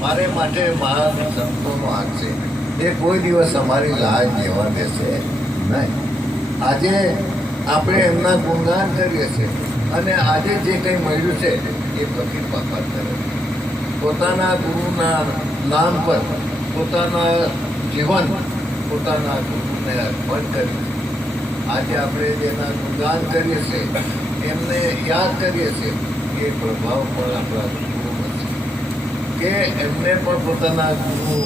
મારે માટે મારા સંતોનો હાથ છે એ કોઈ દિવસ અમારી લાજ લેવા દેશે નહીં. આજે આપણે એમના ગુણગાન કરીએ છીએ અને આજે જે કંઈ મળ્યું છે એ ફકીર પાપા કરે પોતાના ગુરુના નામ પર પોતાના જીવન પોતાના ગુરુને અર્પણ કર્યું. આજે આપણે જેના ગુણગાન કરીએ છીએ એમને યાદ કરીએ છીએ એ પ્રભાવ પણ આપણા ગુરુનો છે કે એમને પણ પોતાના ગુરુ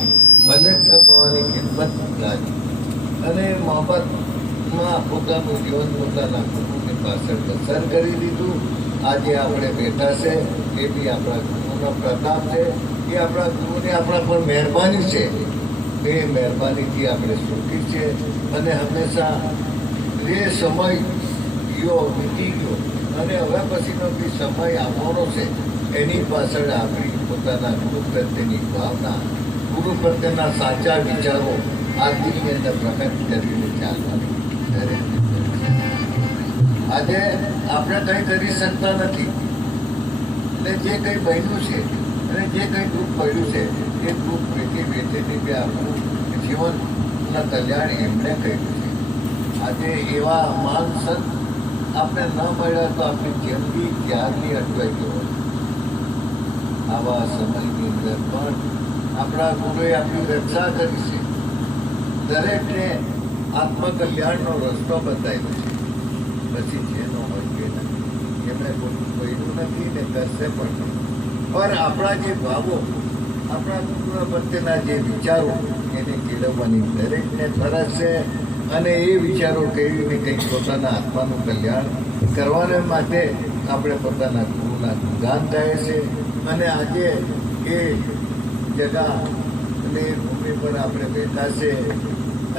મલેક થવાની ખિદમત લાગી અને મોહબ્બતમાં પોતાનું જીવન પોતાના ગુરુની પાછળ પસાર કરી દીધું. આજે આપણે બેઠા છે એ બી આપણા ગુરુનો પ્રતાપ છે, એ આપણા ગુરુની આપણા પર મહેરબાની છે. એ મહેરબાનીથી આપણે સુખી છે અને હંમેશા એ સમય ગયો વીતી ગયો અને હવે પછીનો બી સમય આવવાનો છે એની પાછળ આપણી પોતાના ગુરુ પ્રત્યેની ભાવના, ગુરુ પ્રત્યેના સાચા વિચારો આજની અંદર પ્રકટ કરીને ચાલવાની દરેક. આજે આપણે કંઈ કરી શકતા નથી એટલે જે કંઈ બન્યું છે અને જે કંઈ દુઃખ પડ્યું છે એ દુઃખ વેઠી વેઠીને બી આપણું જીવનના કલ્યાણ એમણે કર્યું છે. આજે એવા મહાન સંત આપણે ન મળ્યા તો આપણી જિંદગી ક્યારની અટવાઈ ગયો. આવા સમયની અંદર પણ આપણા ગુરુએ આપણી રક્ષા કરી છે, દરેકને આત્મકલ્યાણનો રસ્તો બતાવ્યો છે. પછી જેનો હોય કે નથી એમણે કોઈ કર્યું નથી ને કરશે પણ નહીં. પણ આપણા જે ભાવો, આપણા ગુરુ પ્રત્યેના જે વિચારો એને કેળવવાની દરેકને ફરજ છે. અને એ વિચારો કરીને કંઈક પોતાના આત્માનું કલ્યાણ કરવાને માટે આપણે પોતાના ગુરુના ગુણગાન થાય છે. અને આજે એ જગા અને એ ભૂમિ પર આપણે બેઠા છે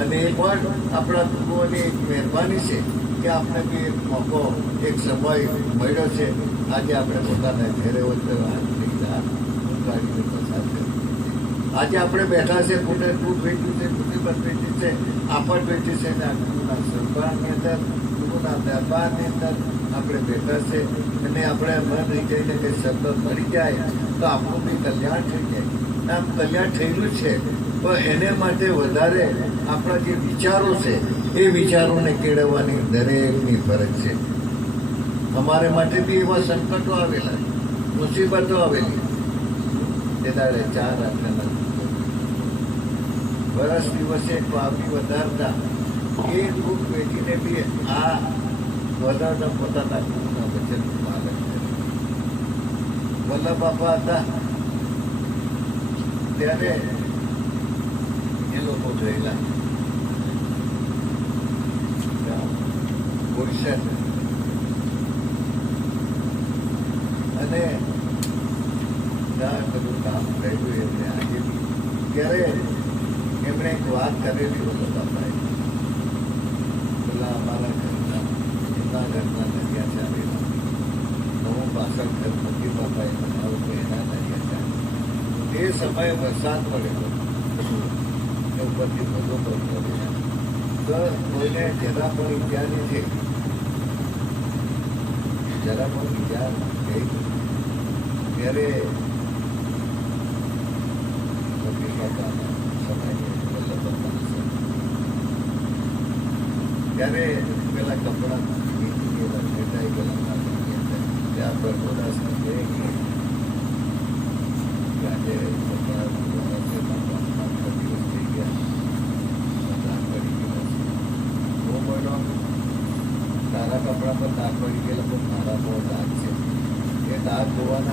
અને એ પણ આપણા ગુરુઓની એક મહેરબાની છે કે આપણે બી એક મોકો એક સમય મળ્યો છે. આજે આપણે પોતાના ઘેરે વચ્ચે ઉગાડીને પસાર કરીએ. આજે આપણે બેઠા છે, પોતે દુઃખ વેઠ્યું છે, મુસીબત વેઠી છે, આફત વેઠી છે ને આ ગુરુના સરકારની અંદર ગુરુના દરબારની અંદર આપણે બેઠા છે. અને આપણે મન રહી જઈને કંઈ શબ્દ મળી જાય તો આપણું બી કલ્યાણ થઈ જાય. આમ કલ્યાણ થયેલું છે, પણ એને માટે વધારે આપણા જે વિચારો છે એ વિચારોને કેળવવાની દરેકની ફરજ છે. અમારે માટે બી એવા સંકટો આવેલા, મુસીબતો આવેલી, તે દાડે 4 આજના વર્ષ દિવસે પાપી વધારતા એ દુઃખ વેચીને બી આ વધારતા પોતાના ગુરુના વચનનું પાલન કરે. વલ્લભ બાપા હતા ત્યારે એ લોકો ગયેલા બોરસદ અને ત્યાં બધું કામ કર્યું એમને આજે ત્યારે એમણે એક વાત કરેલી વલ્લભ બાપાએ. પેલા અમારા ઘરના એમના ઘરના નદિયા ચાલેલા હું પાછળ ઘર મોટી બાપાએ બનાવ્યું તો એના નદિયા ચાલે. એ સમયે વરસાદ પડેલો એ ઉપરથી બધો પડતો તો કોઈને જરા પણ ઈજા નહીં થઈ, જરા પણ ઈજા થઈ. ત્યારે મોટી બાપાના ત્યારે પેલા કપડાં નીકળી ગયેલા ફેટાઈ ગયેલા ત્યાં પર થોડા સમજે કે આજે કપડાં દિવસ થઈ ગયા દાગ પડી ગયેલા છે. બહુ બોલો તારા કપડા પર દાગ પડી ગયેલા પણ મારા બહુ દાગ છે. એ દાગ જોવાના